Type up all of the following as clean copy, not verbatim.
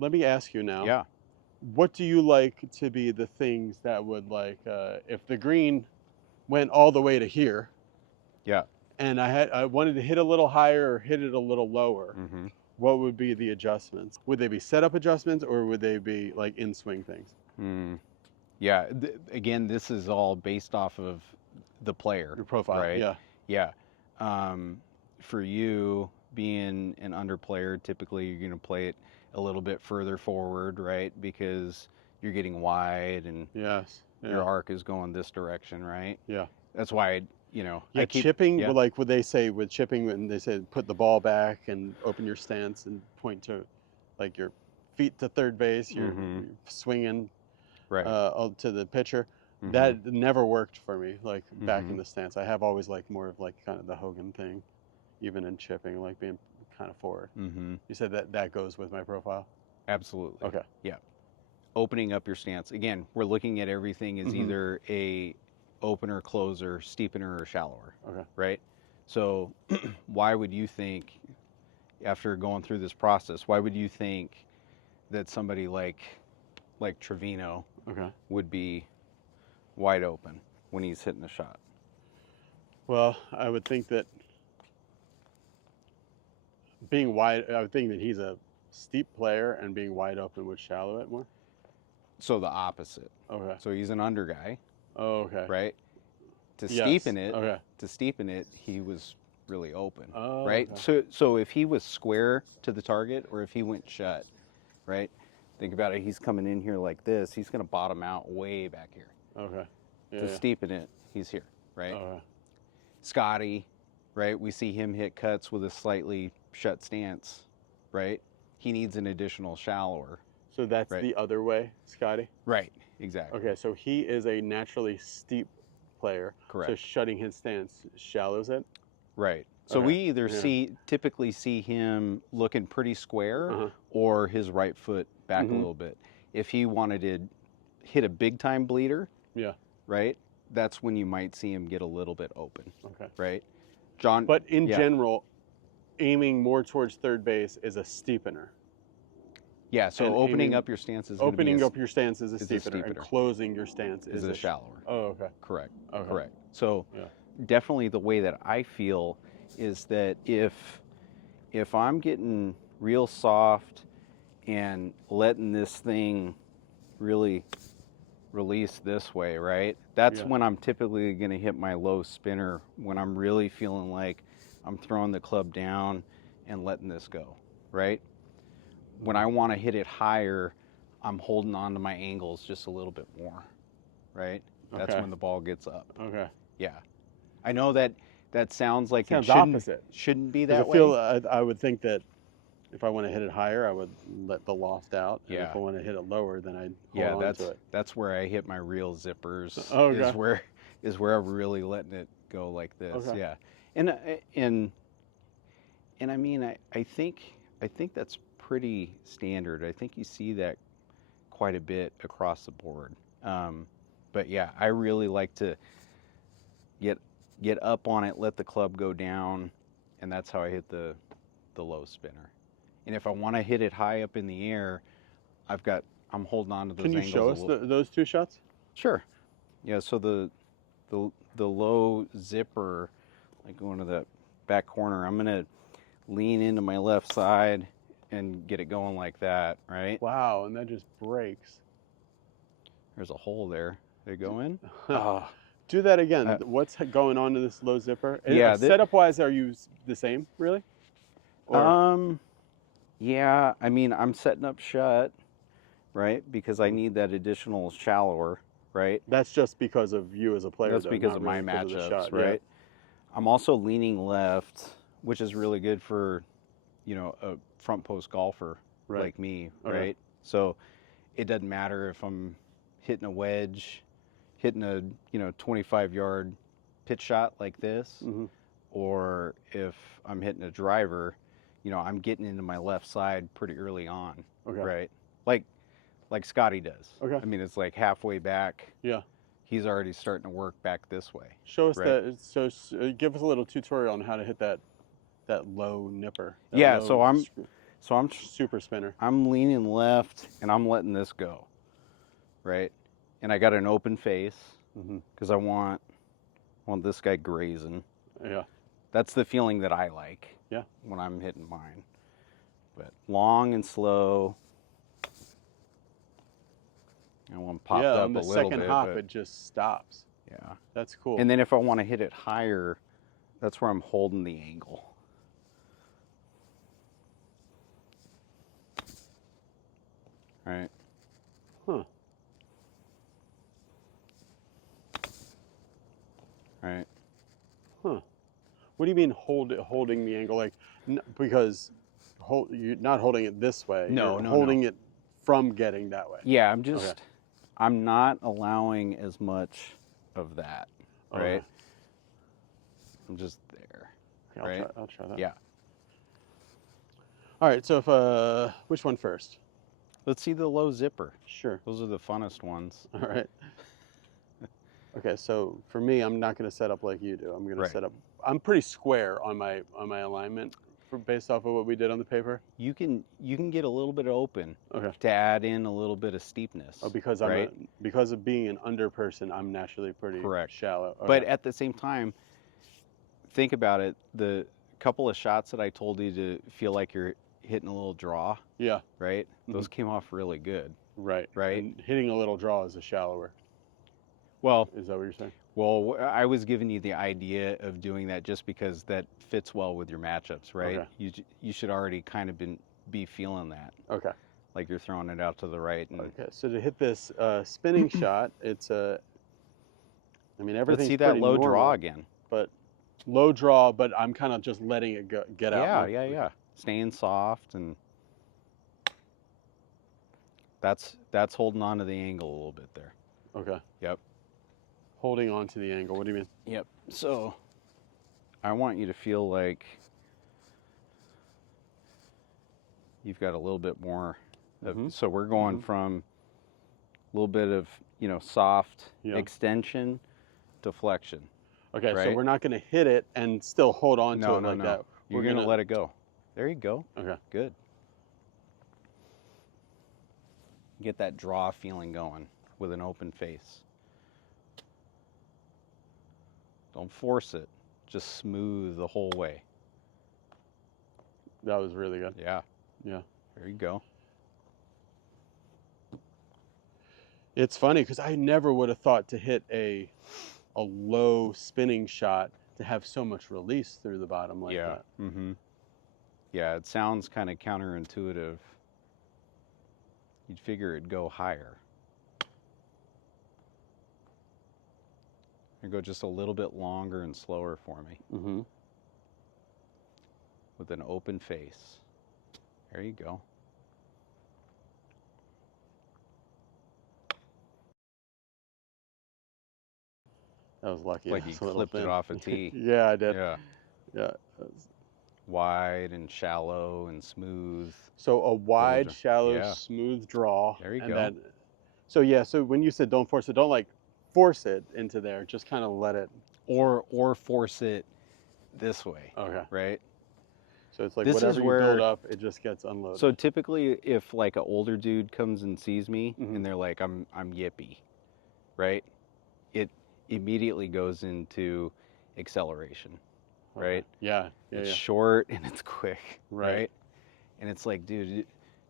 let me ask you now. Yeah. What do you like to be the things that would like, if the green went all the way to here, Yeah. and I wanted to hit a little higher or hit it a little lower, Mm-hmm. what would be the adjustments? Would they be setup adjustments or would they be like in swing things? Yeah. Again, this is all based off of the player, Your profile, right? yeah. Yeah. For you being an under player, typically you're going to play it a little bit further forward, right? Because you're getting wide and Yes. your Yeah. arc is going this direction, right? Yeah. That's why, Yeah, I keep, chipping, yeah. like would they say with chipping when they say put the ball back and open your stance and point to like your feet to third base, you're Mm-hmm. swinging Right. to the pitcher. Mm-hmm. That never worked for me, like back Mm-hmm. in the stance. I have always liked more of like kind of the Hogan thing, even in chipping, like being kind of forward. Mm-hmm. You said that goes with my profile? Absolutely. Okay. Yeah. Opening up your stance. Again, we're looking at everything as Mhm. either a opener, closer, steepener, or shallower. Okay. Right? So why would you think, after going through this process, why would you think that somebody like Trevino Okay. would be wide open when he's hitting a shot? Well, I would think that being wide, I would think that he's a steep player and being wide open would shallow it more. So the opposite. Okay. So he's an under guy, Oh, okay. right? To Yes. steepen it, he was really open, Oh, right? okay. So if he was square to the target, or if he went shut, right? Think about it. He's coming in here like this. He's going to bottom out way back here. Okay. Yeah. To Yeah. steepen it, he's here, right? Okay. Scotty, right? We see him hit cuts with a slightly shut stance, right? He needs an additional shallower. So that's Right. the other way, Scotty? Right, exactly. Okay, so he is a naturally steep player. So Correct. shutting his stance shallows it? Right. So Okay. we either Yeah. typically see him looking pretty square, Uh-huh. or his right foot back a Mhm. little bit. If he wanted to hit a big time bleeder, Yeah. right, that's when you might see him get a little bit open, Okay. right? John, But in yeah, general, aiming more towards third base is a steepener. yeah. So And opening aiming, up your stance is going to be opening up your stance is a is a steepener, and steepener. closing your stance is a shallower. Oh, okay. Correct. Okay. Correct. So Yeah. definitely the way that I feel is that if I'm getting real soft and letting this thing really release this way, right? That's Yeah. when I'm typically going to hit my low spinner, when I'm really feeling like I'm throwing the club down and letting this go, right? When I want to hit it higher, I'm holding on to my angles just a little bit more, right? That's Okay. when the ball gets up. Okay. Yeah. I know that sounds like Sounds it opposite. shouldn't be 'Cause that I feel way. I would think that if I want to hit it higher, I would let the loft out, and if Yeah. I want to hit it lower, then I'd Yeah, hold on to it. that's where I hit my real zippers. Okay. Is where I'm really letting it go like this. Okay. Yeah. And I mean I think that's pretty standard. I think you see that quite a bit across the board. But yeah, I really like to get up on it, let the club go down, and that's how I hit the low spinner. And if I want to hit it high up in the air, I'm holding on to those Can you angles show a us little. those two shots? Sure. Yeah, so the low zipper, like going to the back corner, I'm gonna lean into my left side and get it going like that, right? Wow, and that just breaks. There's a hole there. Did it go in? Oh, Do that again. Uh, What's going on to this low zipper? Yeah, Setup wise, are you the same, really? Or yeah, I mean, I'm setting up shut, right? Because I need that additional shallower, right? that's just because of you as a player. That's though, because not of my really because of the matchups, shot. right? I'm also leaning left, which is really good for, a front post golfer Right. like me, Okay. right? So it doesn't matter if I'm hitting a wedge, hitting a 25-yard pitch shot like this, Yeah. or if I'm hitting a driver, I'm getting into my left side pretty early on, Okay. right? Like Scotty does. Okay. I mean, it's like halfway back. Yeah. He's already starting to work back this way. Show us Right. that. So give us a little tutorial on how to hit that low nipper. Yeah, so I'm So I'm super spinner. I'm leaning left and I'm letting this go, right? And I got an open face because I want this guy grazing. Yeah. That's the feeling that I like. Yeah. When I'm hitting mine. But long and slow. And one popped up on the a little second bit, hop, but it just stops. yeah. That's cool. And then if I want to hit it higher, that's where I'm holding the angle. Right. Huh. Right. Huh. What do you mean holding the angle? Like, because you're not holding it this way. No, you're no, holding it from getting that way. Yeah, I'm not allowing as much of that, right? Okay. I'm just there. Okay, right? I'll try that. Yeah. All right, so if which one first? Let's see the low zipper. Sure. Those are the funnest ones. All right. Okay, so for me, I'm not going to set up like you do. I'm going to set up. I'm pretty square on my alignment, based off of what we did on the paper. You can get a little bit open. Okay. To add in a little bit of steepness. Oh, because because of being an under person, I'm naturally pretty shallow. Okay. But at the same time, think about it. The couple of shots that I told you to feel like you're hitting a little draw. Yeah. Right. Those came off really good. Right. Right. And hitting a little draw is a shallower. Well, is that what you're saying? Well, I was giving you the idea of doing that just because that fits well with your matchups, right? Okay. You should already kind of be feeling that. Okay. Like you're throwing it out to the right. And okay. So to hit this spinning shot, it's I mean, everything's let's see that low normal, draw again. But low draw, but I'm kind of just letting it get out. Yeah. Staying soft, and that's holding on to the angle a little bit there. Okay. Yep. Holding on to the angle. What do you mean? Yep. So I want you to feel like you've got a little bit more. So we're going from a little bit of, soft extension to flexion. Okay, right? So we're not going to hit it and still hold on to it like that. You're going to let it go. There you go. Okay. Good. Get that draw feeling going with an open face. Don't force it. Just smooth the whole way. That was really good. Yeah. Yeah. There you go. It's funny because I never would have thought to hit a low spinning shot to have so much release through the bottom like that. Mm-hmm. Yeah, it sounds kind of counterintuitive. You'd figure it'd go higher. And go just a little bit longer and slower for me. Mm-hmm. With an open face. There you go. That was lucky. Like you clipped it off a tee. Yeah, I did. Yeah. Wide and shallow and smooth. So a wide, shallow, smooth draw. There you go. So when you said don't force it, don't like force it into there. Just kind of let it. Or force it this way. Okay. Right? So it's like whatever you build up, it just gets unloaded. So typically if like an older dude comes and sees me and they're like, I'm yippy, right? It immediately goes into acceleration. Right? Yeah. It's short and it's quick. Right? And it's like, dude,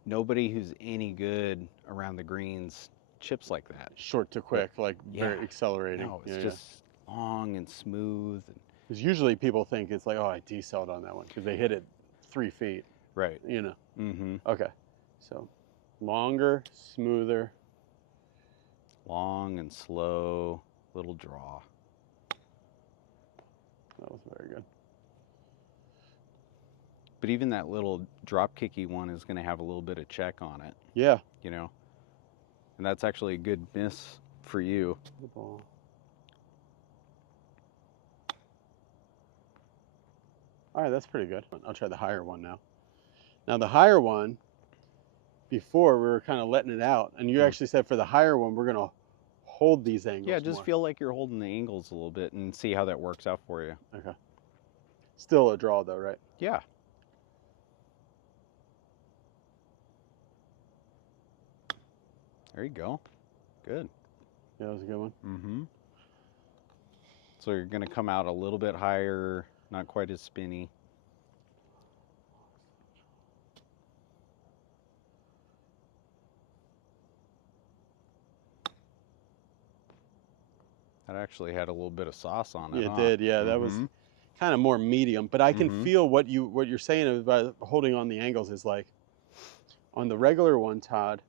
nobody who's any good around the greens chips like that. Short to quick, like very accelerating. No, it's just long and smooth. Because usually people think it's like, oh, I decelled on that one because they hit it 3 feet. Right. Mm-hmm. Okay. So longer, smoother. Long and slow, little draw. That was very good. But even that little drop kicky one is going to have a little bit of check on it. Yeah. And that's actually a good miss for you. The ball. All right, that's pretty good. I'll try the higher one now. Now the higher one, before we were kind of letting it out, and you actually said for the higher one, we're going to hold these angles Yeah, just more. feel like you're holding the angles a little bit and see how that works out for you. Okay. Still a draw though, right? Yeah. There you go. Good. Yeah, that was a good one. Mm-hmm. So you're going to come out a little bit higher, not quite as spinny. That actually had a little bit of sauce on it. Yeah, it huh? did. Yeah, that was kind of more medium. But I can feel what you're saying about holding on the angles is like on the regular one, Todd.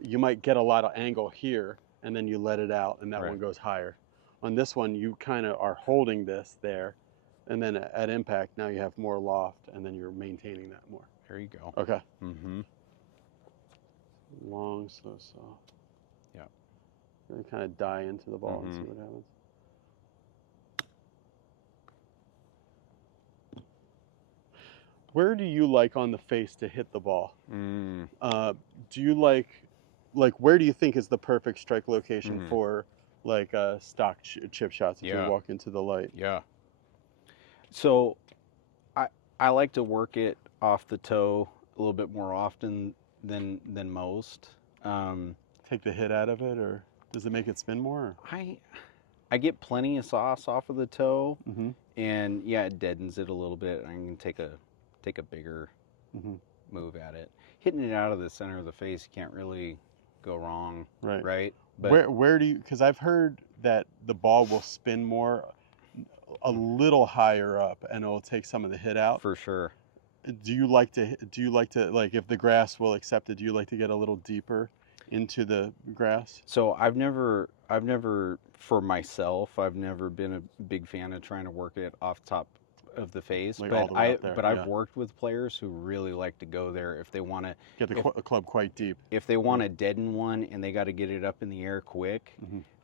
You might get a lot of angle here, and then you let it out, and that Right. one goes higher. On this one, you kind of are holding this there, and then at impact, now you have more loft, and then you're maintaining that more. There you go. Okay. Mm-hmm. Long, slow, soft. Yeah. Really kind of die into the ball and see what happens. Where do you like on the face to hit the ball? Do you like where do you think is the perfect strike location for like stock chip shots if you walk into the light? Yeah. So I like to work it off the toe a little bit more often than most. Take the hit out of it, or does it make it spin more? I get plenty of sauce off of the toe, and yeah, it deadens it a little bit. I can take a bigger move at it. Hitting it out of the center of the face, you can't really go wrong, right? But where do you? Because I've heard that the ball will spin more a little higher up, and it'll take some of the hit out. For sure. Do you like to like if the grass will accept it? Do you like to get a little deeper into the grass? So I've never for myself, I've never been a big fan of trying to work it off top of the face, Like but all the way up there, I've worked with players who really like to go there if they want to get the club quite deep. If they want to deaden one and they got to get it up in the air quick,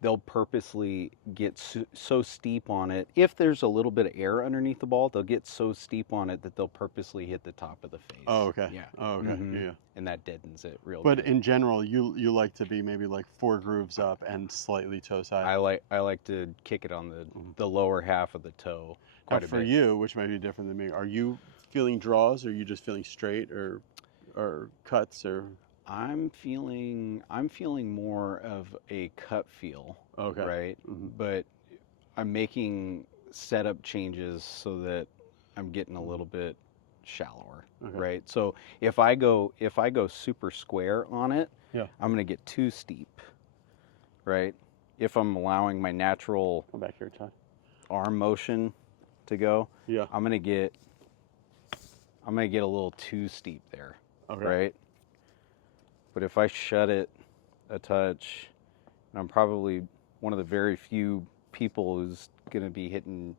they'll purposely get so steep on it. If there's a little bit of air underneath the ball, they'll get so steep on it that they'll purposely hit the top of the face. Oh, okay. Yeah. Oh, okay. Yeah. And that deadens it real But good. in general, you like to be maybe like 4 grooves up and slightly toe side. I like to kick it on the lower half of the toe quite a bit. For you, which might be different than me, are you feeling draws, or are you just feeling straight, or cuts, or? I'm feeling more of a cut feel. Okay. Right. But I'm making setup changes so that I'm getting a little bit shallower. Okay. Right. So if I go super square on it, I'm gonna get too steep. Right. If I'm allowing my natural Come back here, Todd. arm motion to go, I'm gonna get a little too steep there. Okay. Right. But if I shut it a touch, and I'm probably one of the very few people who's going to be hitting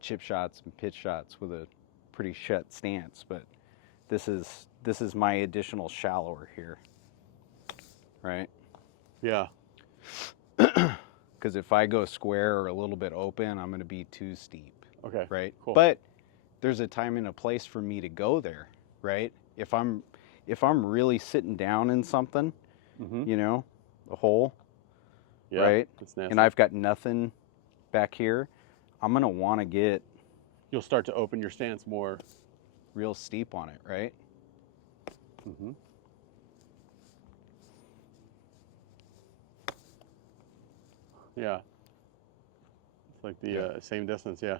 chip shots and pitch shots with a pretty shut stance, but this is my additional shallower here, right? Yeah. Because if I go square or a little bit open, I'm going to be too steep. Okay. Right. Cool. But there's a time and a place for me to go there, right? If I'm really sitting down in something, you know, a hole, right? That's nasty. And I've got nothing back here, I'm gonna want to get. You'll start to open your stance more. Real steep on it, right? Yeah. It's like the same distance, yeah.